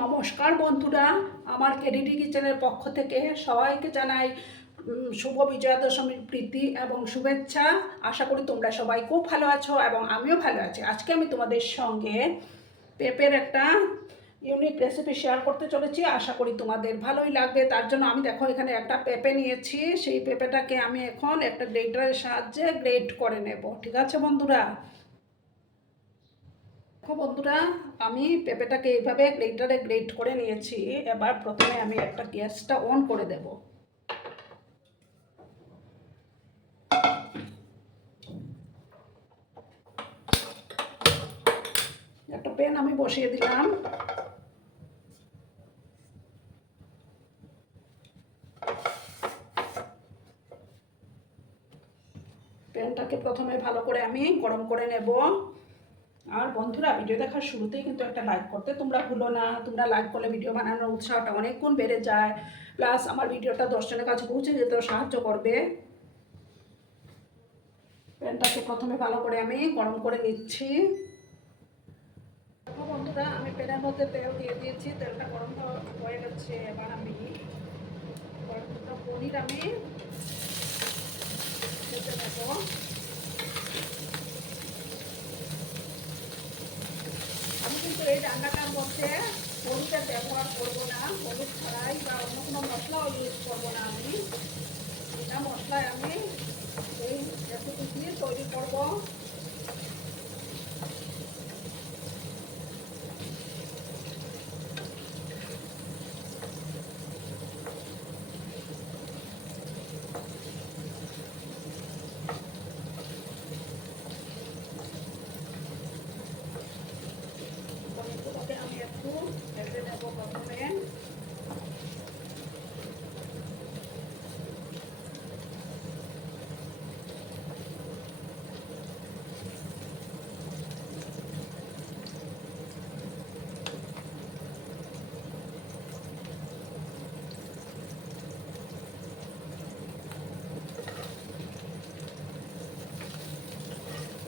নমস্কার বন্ধুরা, আমার কেডিডি কিচেনের পক্ষ থেকে সবাইকে জানাই শুভ বিজয়া দশমীর প্রীতি এবং শুভেচ্ছা। আশা করি তোমরা সবাই খুব ভালো আছো এবং আমিও ভালো আছি। আজকে আমি তোমাদের সঙ্গে পেঁপের একটা ইউনিক রেসিপি শেয়ার করতে চলেছি। আশা করি তোমাদের ভালোই লাগবে। তার জন্য আমি দেখো, এখানে একটা পেঁপে নিয়েছি। সেই পেঁপেটাকে আমি এখন একটা গ্রেটারের সাহায্যে গ্রেট করে নেব। ঠিক আছে বন্ধুরা? দেখো বন্ধুরা, আমি পেঁপেটাকে এইভাবে গ্রেটারে গ্রেট করে নিয়েছি। এবার প্রথমে আমি একটা গ্যাসটা অন করে দেব। একটা প্যান আমি বসিয়ে দিলাম। প্যানটাকে প্রথমে ভালো করে আমি গরম করে নেব। আর বন্ধুরা ভিডিও দেখার শুরুতেই কিন্তু একটা লাইক করতে তোমরা ভুলো না। তোমরা লাইক করলে ভিডিও বানানোর উৎসাহটা অনেক গুণ বেড়ে যায়। প্লাস আমার ভিডিওটা দশজনের কাছে পৌঁছে যেতেও সাহায্য করবে। প্যানটাকে প্রথমে ভালো করে আমি গরম করে নিচ্ছি। বন্ধুরা, আমি প্যানের মধ্যে তেল দিয়ে দিয়েছি। তেলটা গরম হয়ে গেছে। এবার আমি পনির আমি ভেজে নেব আমি কিন্তু এই রান্নাটার মধ্যে হলুদের ব্যবহার করব না, হলুদ ছাড়াই বা অন্য কোনো মশলাও ইউজ করব না আমি। বিনা মশলায় আমি এই রেসিপি দিয়ে তৈরি করব টমেটোটাকে আমি একটু ভেজে নেব প্রথমে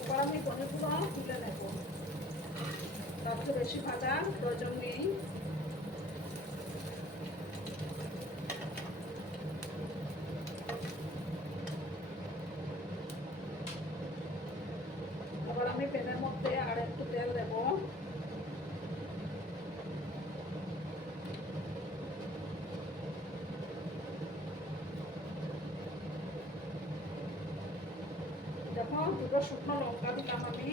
এবার আমি পনিরগুলো তুলে নেব ভাজা প্রয়োজন নেই আবার আমি প্যানের মধ্যে আর একটু তেল দেব। দেখো, দুটো শুকনো লঙ্কা দিলাম আমি।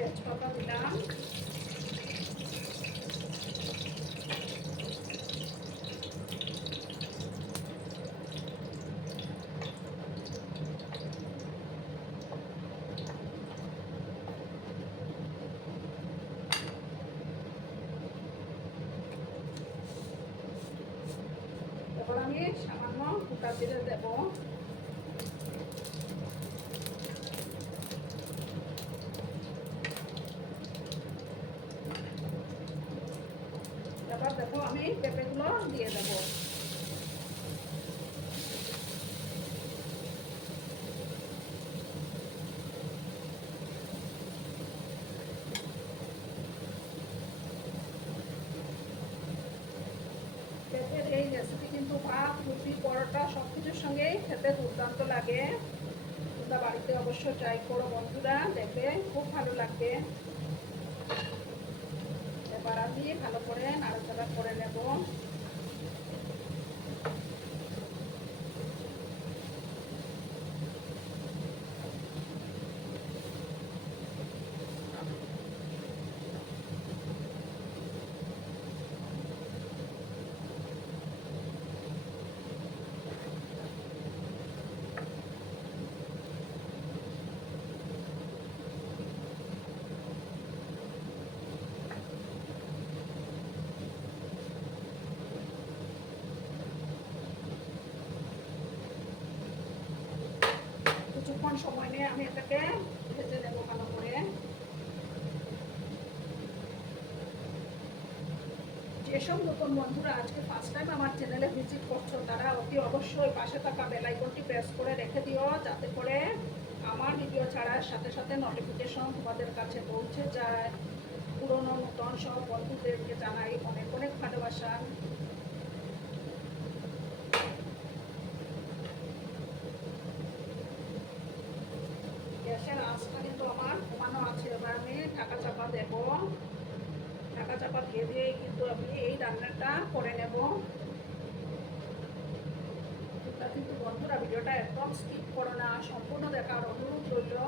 তেজপাতা দিলাম এবার আমি সামান্য কুকার দিয়ে দেবো এবার দেখো আমি পেঁপেগুলো দিয়ে দেবো পেঁপের এই রেসিপি কিন্তু ভাত রুটি পরোটা সব কিছুর সঙ্গেই খেতে দুর্দান্ত লাগে। তোমরা বাড়িতে অবশ্য ট্রাই করো বন্ধুরা দেখবে খুব ভালো লাগবে এবার আমি ভালো করে নাড়াচাড়া করে নেব কিছুক্ষণ সময় নিয়ে আমি এটাকে ভেজে নেব ভালো করে। যেসব নতুন বন্ধুরা আজকে ফার্স্ট টাইম আমার চ্যানেলে ভিজিট করছ, তারা অতি অবশ্যই পাশে থাকা বেল আইকনটি প্রেস করে রেখে দিও, যাতে করে আমার ভিডিও ছাড়ার সাথে সাথে নোটিফিকেশন তোমাদের কাছে পৌঁছে যায়। পুরনো নতুন সব বন্ধুদেরকে জানাই অনেক অনেক ভালোবাসা গ্যাসের আঁচটা কিন্তু আমার কমানো আছে এবার আমি ঢাকা চাপা দেব। ঢাকা চাপা দিয়ে কিন্তু আমি এই রান্নাটা করে নেব। কিন্তু বন্ধুরা, ভিডিওটা একদম স্কিপ করো না। সম্পূর্ণ দেখার অনুরোধ রইল।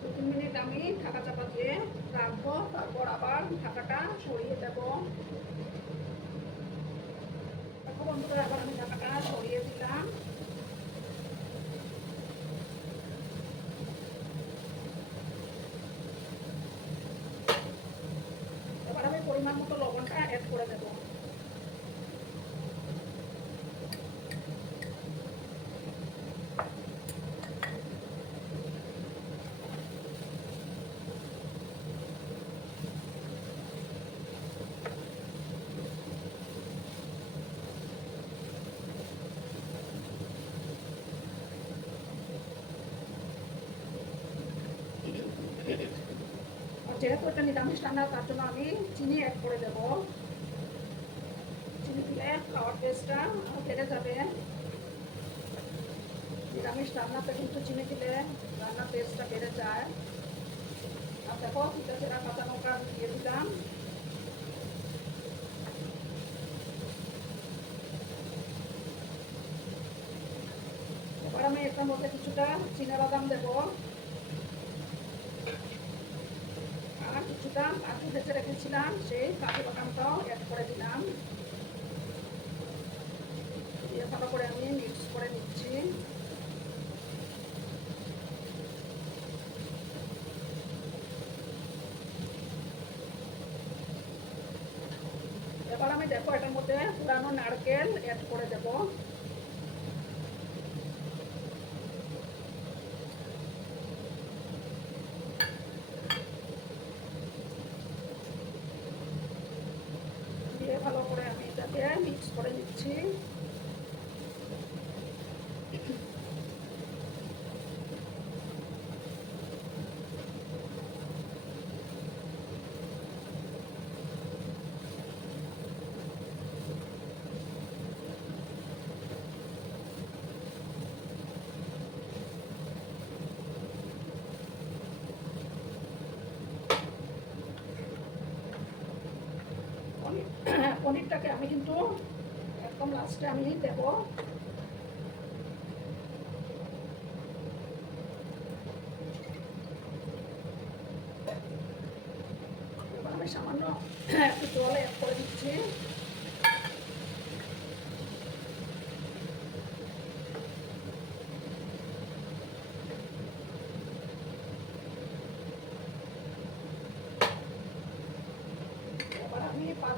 দু তিন মিনিট আমি ঢাকা চাপা দিয়ে রাখব, তারপর আবার ঢাকাটা সরিয়ে দেব দেখো বন্ধুরা আবার আমি ঢাকাটা সরিয়ে দিলাম এবার আমি পরিমাণ মতো লবণটা অ্যাড করে দেব আর যেহেতু নিরামিষ রান্না, তার জন্য আমি চিনি অ্যাড করে দেব। চিনি দিলে খাওয়ার বেড়ে যাবে। নিরামিষ রান্নাতে কিন্তু চিনি দিলে রান্নার বেড়ে যায়। আর দেখো, ঠিক আছে কাঁচা লঙ্কা দিয়ে দিলাম। এবার আমি এটার মধ্যে কিছুটা বাদাম দেবো। কিছুটা কাজু ভেজে রেখেছিলাম, সেই কাজু বাদামটাও অ্যাড করে দিলাম। দিয়ে ভালো করে আমি মিক্স করে নিচ্ছি। এবার আমি দেখো এটার মধ্যে পুরানো নারকেল অ্যাড করে দেবো দিয়ে ভালো করে আমি এটাকে মিক্স করে নিচ্ছি পনির- পনিরটাকে আমি কিন্তু একদম লাস্টে আমি দেব এবার আমি সামান্য একটু জল অ্যাড করে দিচ্ছি এবার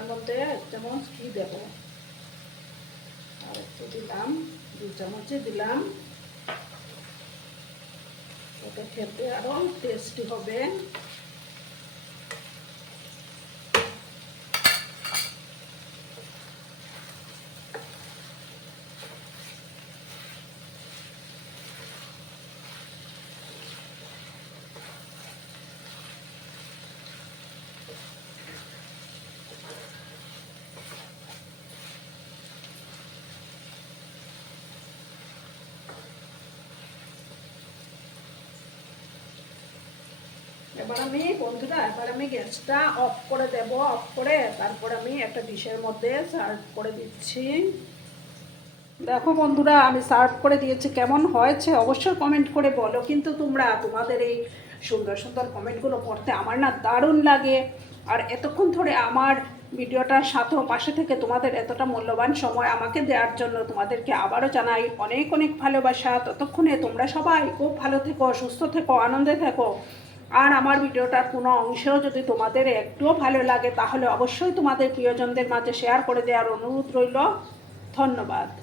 মধ্যে এক চামচ ঘি দেব? আর একটু দিলাম, দু চামচই দিলাম। ওটা খেতে আরও টেস্টি হবে। এবার আমি বন্ধুরা, এবার আমি গ্যাসটা অফ করে দেব অফ করে তারপর আমি একটা ডিশের মধ্যে সার্ভ করে দিচ্ছি। দেখো বন্ধুরা, আমি সার্ভ করে দিয়েছি, কেমন হয়েছে অবশ্যই কমেন্ট করে বলো। কিন্তু তোমরা, তোমাদের এই সুন্দর সুন্দর কমেন্টগুলো পড়তে আমার না দারুণ লাগে। আর এতক্ষণ ধরে আমার ভিডিওটার সাথেও পাশে থেকে তোমাদের এতটা মূল্যবান সময় আমাকে দেওয়ার জন্য তোমাদেরকে আবারও জানাই অনেক অনেক ভালোবাসা। ততক্ষণে তোমরা সবাই খুব ভালো থেকো, সুস্থ থেকো, আনন্দে থেকো। আর আমার ভিডিওটার কোনো অংশেও যদি তোমাদের একটুও ভালো লাগে, তাহলে অবশ্যই তোমাদের প্রিয়জনদের মাঝে শেয়ার করে দেওয়ার অনুরোধ রইল। ধন্যবাদ।